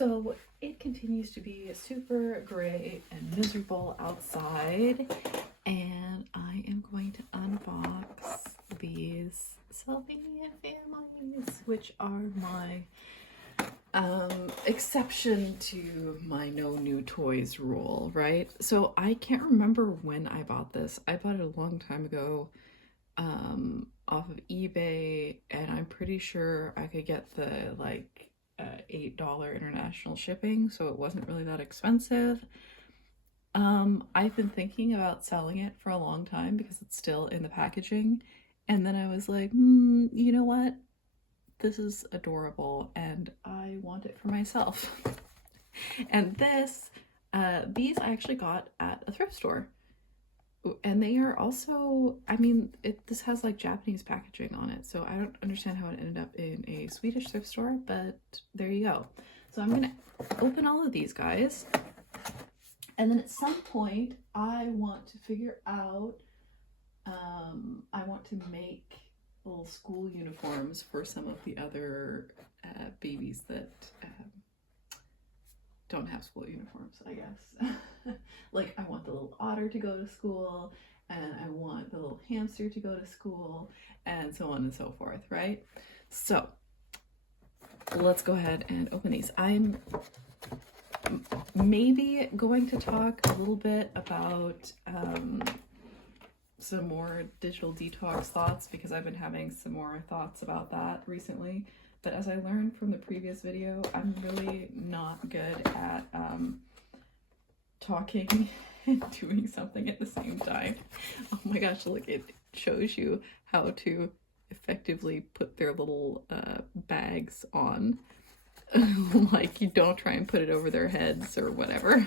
So it continues to be super gray and miserable outside, and I am going to unbox these Sylvanian families, which are my exception to my no new toys rule, right? So I can't remember when I bought this. I bought it a long time ago off of eBay, and I'm pretty sure I could get the $8 international shipping, so it wasn't really that expensive. I've been thinking about selling it for a long time because it's still in the packaging, and then I was like, you know what? This is adorable and I want it for myself. And these I actually got at a thrift store. And they are also, this has like Japanese packaging on it, so I don't understand how it ended up in a Swedish thrift store, but there you go. So I'm gonna open all of these guys, and then at some point I want to figure out, I want to make little school uniforms for some of the other babies that don't have school uniforms, I guess. Like, I want the little otter to go to school, and I want the little hamster to go to school, and so on and so forth, right? So let's go ahead and open these. I'm maybe going to talk a little bit about some more digital detox thoughts, because I've been having some more thoughts about that recently. But as I learned from the previous video, I'm really not good at talking and doing something at the same time. Oh my gosh, look, it shows you how to effectively put their little bags on. Like, you don't try and put it over their heads or whatever.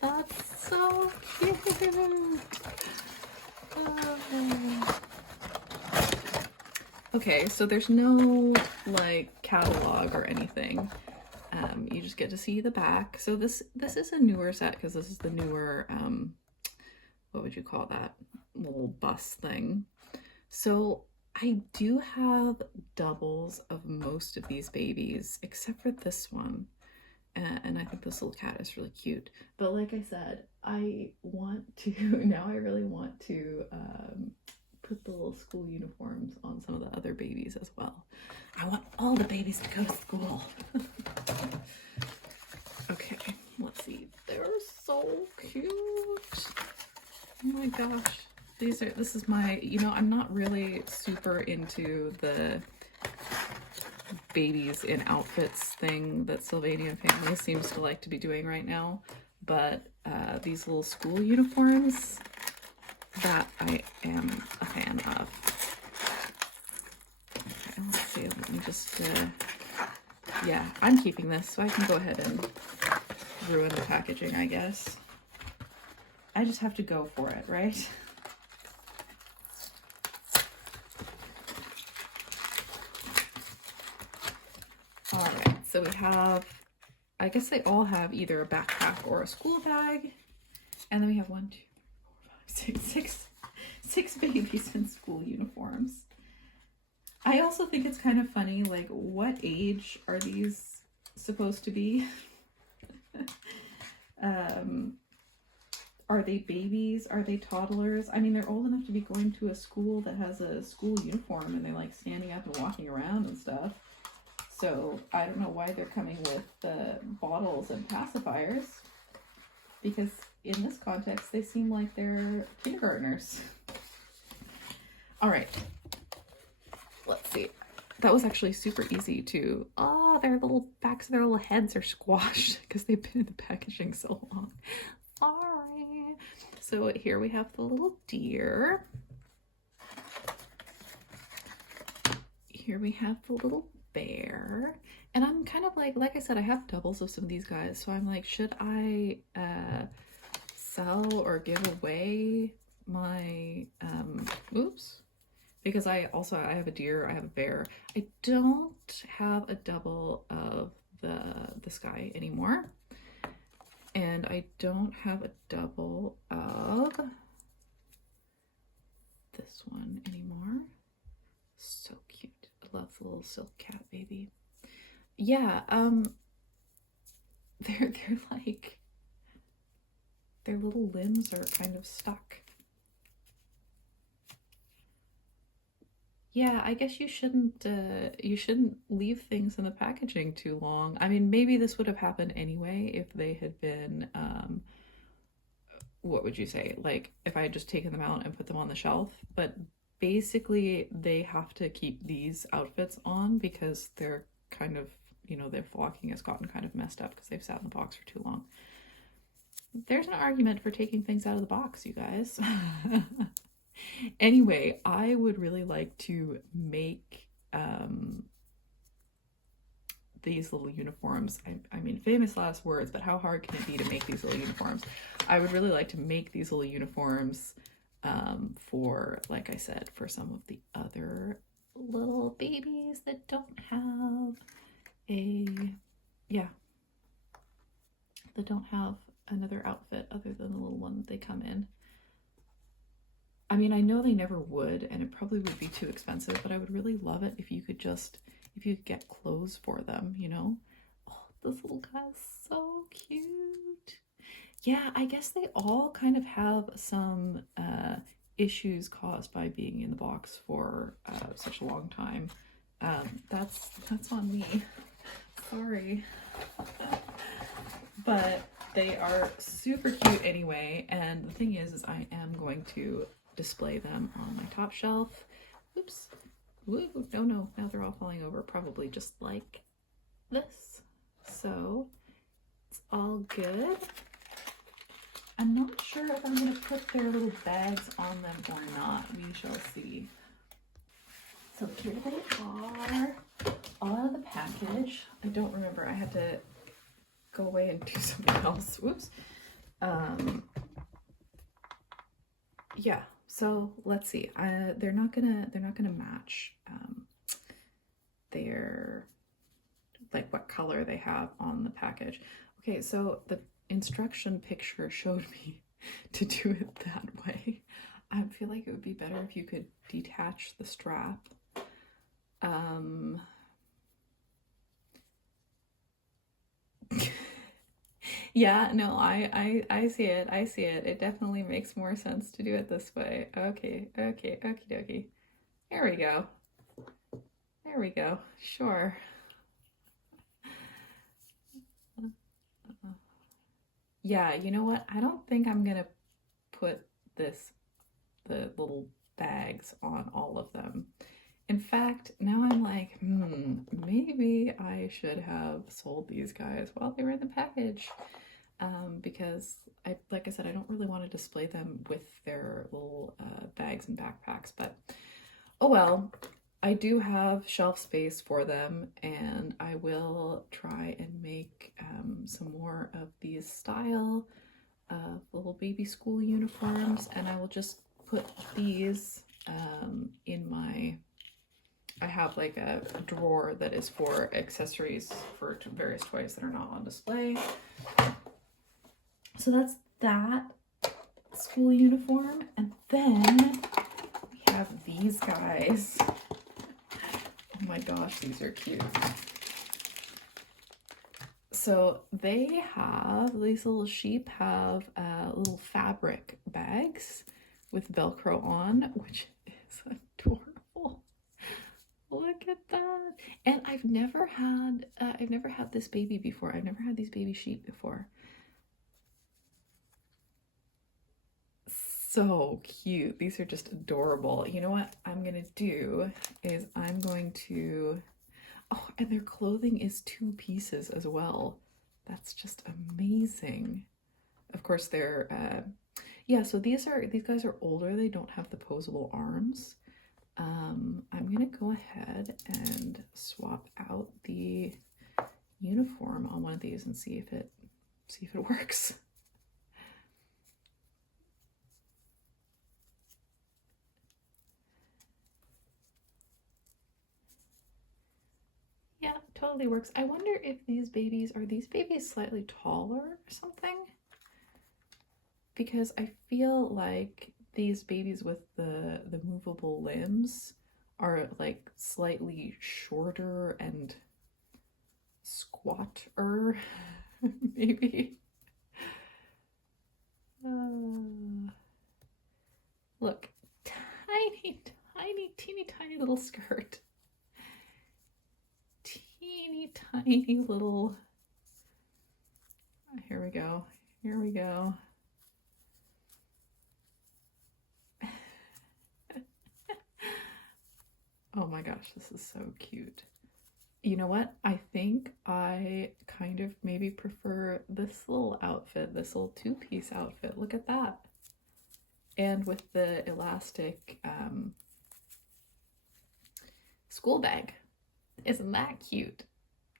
That's so cute. Okay, so there's no like catalog or anything. You just get to see the back. So this is a newer set, because this is the newer, what would you call that? Little bus thing. So I do have doubles of most of these babies, except for this one. And I think this little cat is really cute. But like I said, I really want to put the little school uniforms on some of the other babies as well. I want all the babies to go to school. Okay, let's see. They're so cute. Oh my gosh. This is my, I'm not really super into the babies in outfits thing that Sylvanian family seems to like to be doing right now, but these little school uniforms, that I am a fan of. Okay, let's see, let me just, yeah, I'm keeping this, so I can go ahead and ruin the packaging, I guess. I just have to go for it, right? Alright, so we have, I guess they all have either a backpack or a school bag. And then we have 1, 2, 3, 4, 5, 6 babies in school uniforms. I also think it's kind of funny, like, what age are these supposed to be? Are they babies? Are they toddlers? I mean, they're old enough to be going to a school that has a school uniform, and they're like standing up and walking around and stuff. So I don't know why they're coming with the bottles and pacifiers, because in this context, they seem like they're kindergartners. All right, let's see. That was actually super easy to, their little backs of their little heads are squashed because they've been in the packaging so long. Sorry. So here we have the little deer. Here we have the little bear. And I'm kind of like I said, I have doubles of some of these guys, so I'm like, should I sell or give away my oops, because I have a deer, I have a bear. I don't have a double of this guy anymore, and I don't have a double of this one anymore. So cute. I love the little silk cat baby. Yeah, they're like, their little limbs are kind of stuck. Yeah, I guess you shouldn't leave things in the packaging too long. I mean, maybe this would have happened anyway if they had been what would you say? Like if I had just taken them out and put them on the shelf, but basically they have to keep these outfits on because they're kind of, their flocking has gotten kind of messed up because they've sat in the box for too long. There's an argument for taking things out of the box, you guys. Anyway, I would really like to make these little uniforms. I mean, famous last words, but how hard can it be to make these little uniforms? I would really like to make these little uniforms for, like I said, for some of the other little babies that don't have that don't have another outfit other than the little one that they come in. I mean, I know they never would, and it probably would be too expensive, but I would really love it if you could get clothes for them, Oh, this little guy's so cute. Yeah, I guess they all kind of have some issues caused by being in the box for such a long time. That's on me. Sorry. But they are super cute anyway, and the thing is I am going to display them on my top shelf. Oops. Woo, no, now they're all falling over, probably just like this. So it's all good. I'm not sure if I'm going to put their little bags on them or not. We shall see. So here they are, all out of the package. I don't remember. I had to go away and do something else. Whoops. Yeah. So let's see. They're not gonna match their, like, what color they have on the package. Okay, so the instruction picture showed me to do it that way. I feel like it would be better if you could detach the strap. Yeah, no, I see it. I see it. It definitely makes more sense to do it this way. Okay, okie dokie. There we go. There we go. Sure. Yeah, you know what? I don't think I'm gonna put the little bags on all of them. In fact, now I'm like, maybe I should have sold these guys while they were in the package. Because like I said, I don't really want to display them with their little bags and backpacks, but oh well. I do have shelf space for them, and I will try and make some more of these style of little baby school uniforms, and I will just put these in my, I have like a drawer that is for accessories for various toys that are not on display. So that's that school uniform, and then we have these guys. Oh my gosh, these are cute. So these little sheep have little fabric bags with Velcro on, which is adorable. Look at that. And I've never had this baby before. I've never had these baby sheep before. So cute. These are just adorable. You know what I'm gonna do is I'm going to, oh, and their clothing is 2 pieces as well. That's just amazing. Of course, they're yeah, so these guys are older. They don't have the posable arms. I'm gonna go ahead and swap out the uniform on one of these and see if it works. Yeah, totally works. I wonder if these babies slightly taller or something? Because I feel like these babies with the movable limbs are like slightly shorter and squatter. Maybe. Uh, Look, tiny, tiny, teeny tiny little skirt. Teeny tiny little. Here we go. Here we go. Oh my gosh, this is so cute. You know what? I think I kind of maybe prefer this little outfit, this little two-piece outfit. Look at that. And with the elastic school bag. Isn't that cute?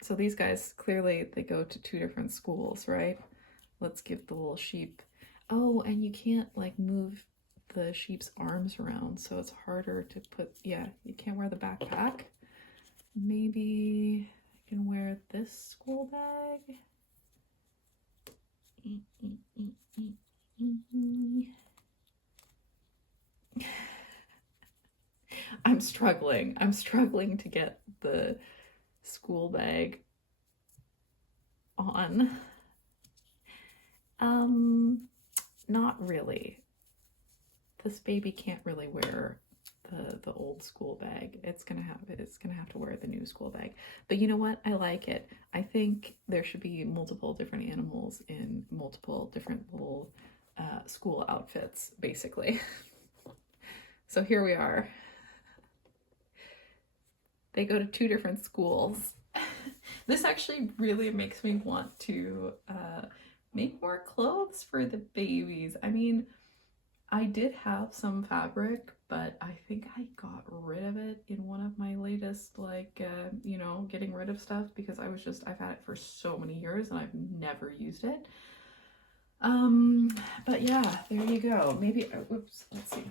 So these guys, clearly they go to two different schools, right? Let's give the little sheep. Oh, and you can't like move the sheep's arms around, so it's harder to put, yeah, you can't wear the backpack. Maybe I can wear this school bag. I'm struggling to get the school bag on. Not really. This baby can't really wear the old school bag. It's gonna have to wear the new school bag. But you know what? I like it. I think there should be multiple different animals in multiple different little school outfits, basically. So here we are. They go to two different schools. This actually really makes me want to make more clothes for the babies. I mean, I did have some fabric, but I think I got rid of it in one of my latest, like, getting rid of stuff, because I've had it for so many years and I've never used it. But yeah, there you go. Maybe, oops, let's see.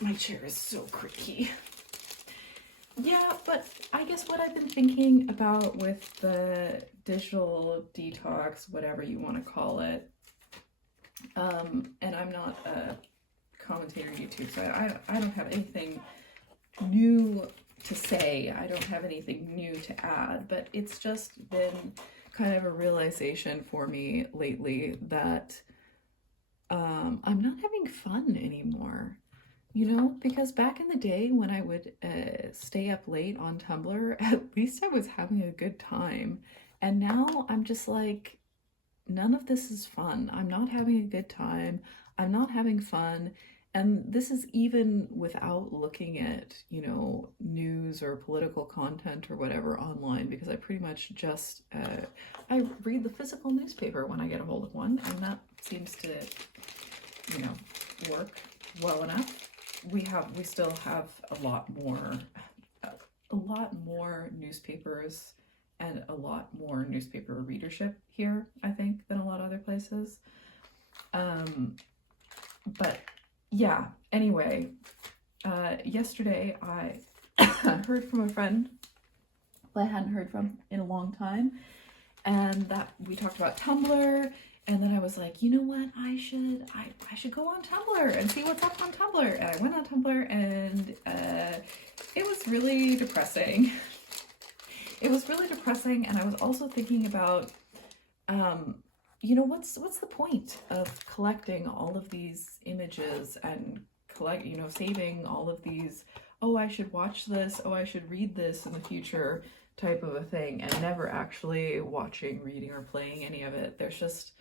My chair is so creaky. Yeah, but I guess what I've been thinking about with the digital detox, whatever you want to call it, and I'm not a commentator YouTube, so I don't have anything new to say. I don't have anything new to add, but it's just been kind of a realization for me lately that I'm not having fun anymore. Because back in the day when I would stay up late on Tumblr, at least I was having a good time. And now I'm just like, none of this is fun. I'm not having a good time. I'm not having fun. And this is even without looking at, news or political content or whatever online, because I pretty much just, I read the physical newspaper when I get a hold of one, and that seems to, work well enough. We still have a lot more newspapers and a lot more newspaper readership here, I think, than a lot of other places. But yeah, anyway, yesterday I heard from a friend who I hadn't heard from in a long time, and that we talked about Tumblr. And then I was like, you know what? I should go on Tumblr and see what's up on Tumblr. And I went on Tumblr, and it was really depressing. It was really depressing, and I was also thinking about, what's the point of collecting all of these images and saving all of these, oh, I should watch this, oh, I should read this in the future type of a thing, and never actually watching, reading, or playing any of it. There's just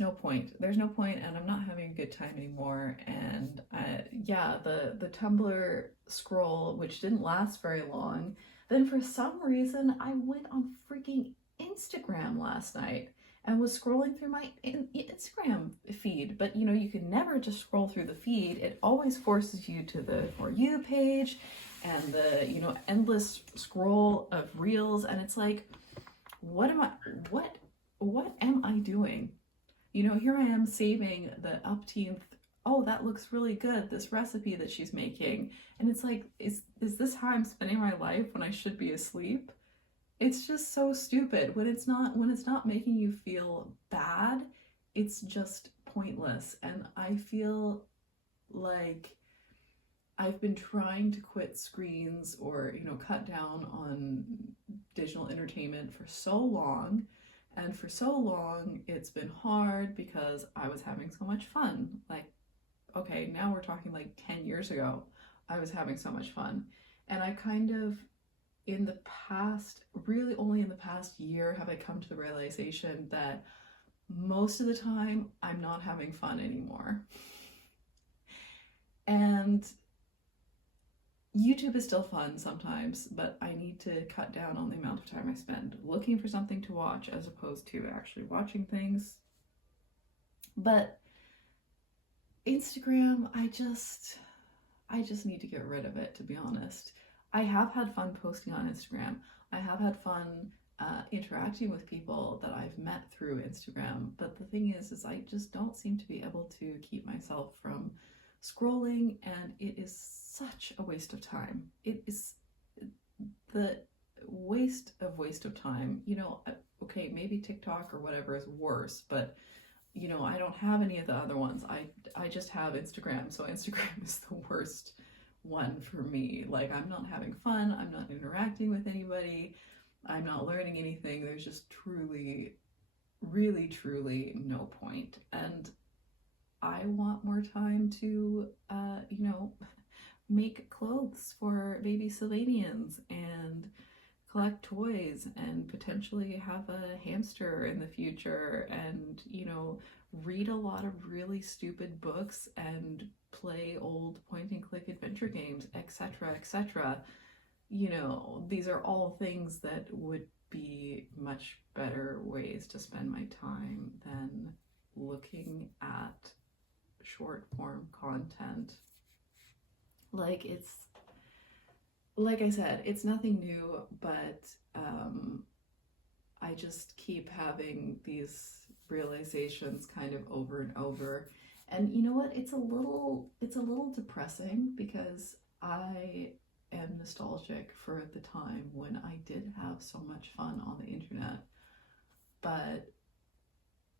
no point. There's no point, and I'm not having a good time anymore. And the Tumblr scroll, which didn't last very long, then for some reason I went on freaking Instagram last night and was scrolling through my Instagram feed. But you can never just scroll through the feed. It always forces you to the For You page and the endless scroll of reels, and it's like, what am I doing? Here I am saving the upteenth, oh, that looks really good, this recipe that she's making. And it's like, is this how I'm spending my life when I should be asleep? It's just so stupid. When it's not making you feel bad, it's just pointless. And I feel like I've been trying to quit screens or, cut down on digital entertainment for so long, and for so long it's been hard because I was having so much fun. Like, okay, now we're talking like 10 years ago, I was having so much fun. And I kind of, in the past, really only in the past year, have I come to the realization that most of the time I'm not having fun anymore. And YouTube is still fun sometimes, but I need to cut down on the amount of time I spend looking for something to watch as opposed to actually watching things. But Instagram, I just need to get rid of it, to be honest. I have had fun posting on Instagram. I have had fun interacting with people that I've met through Instagram. But the thing is I just don't seem to be able to keep myself from scrolling, and it is such a waste of time. It is the waste of time. You know, okay, maybe TikTok or whatever is worse, but you know, I don't have any of the other ones. I just have Instagram, so Instagram is the worst one for me. Like, I'm not having fun, I'm not interacting with anybody, I'm not learning anything. There's just truly, really, truly no point. And I want more time to, you know, make clothes for baby Sylvanians and collect toys and potentially have a hamster in the future, and you know, read a lot of really stupid books and play old point and click adventure games, etc., etc. You know, these are all things that would be much better ways to spend my time than looking at short form content. Like, it's like I said, it's nothing new, but I just keep having these realizations kind of over and over. And you know what? It's a little depressing because I am nostalgic for the time when I did have so much fun on the internet. But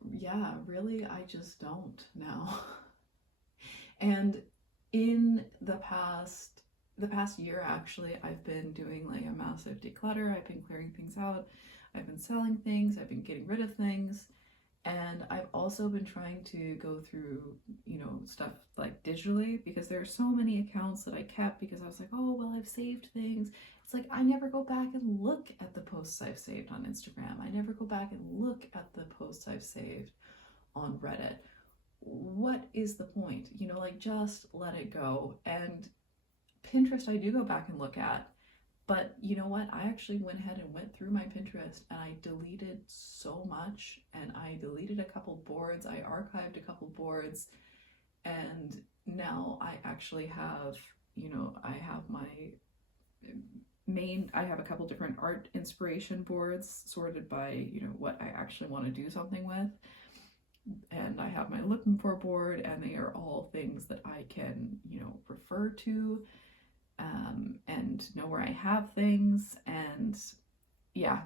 yeah, really, I just don't now. And in the past year, actually, I've been doing like a massive declutter. I've been clearing things out, I've been selling things, I've been getting rid of things, and I've also been trying to go through, you know, stuff like digitally, because there are so many accounts that I kept because I was like, oh well, I've saved things. It's like I never go back and look at the posts I've saved on Instagram. I never go back and look at the posts I've saved on Reddit. What is the point? You know, like, just let it go. And Pinterest I do go back and look at, but you know what? I actually went ahead and went through my Pinterest and I deleted so much, and I deleted a couple boards, I archived a couple boards, and now I actually have, you know, I have I have a couple different art inspiration boards sorted by, you know, what I actually want to do something with. And I have my looking for board, and they are all things that I can, you know, refer to and know where I have things. And yeah,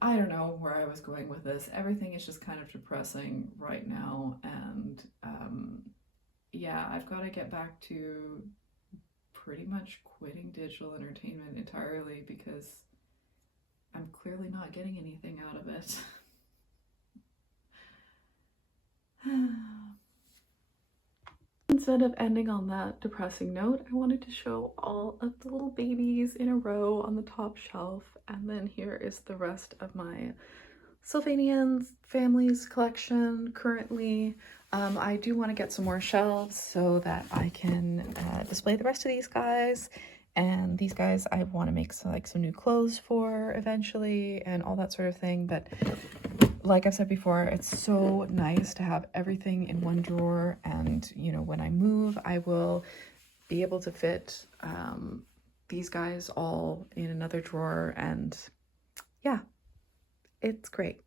I don't know where I was going with this. Everything is just kind of depressing right now. And yeah, I've got to get back to pretty much quitting digital entertainment entirely because I'm clearly not getting anything out of it. Instead of ending on that depressing note, I wanted to show all of the little babies in a row on the top shelf, and then here is the rest of my Sylvanian families collection currently. I do want to get some more shelves so that I can display the rest of these guys, and these guys I want to make some new clothes for eventually and all that sort of thing. But like I've said before, it's so nice to have everything in one drawer, and you know, when I move, I will be able to fit these guys all in another drawer, and yeah, it's great.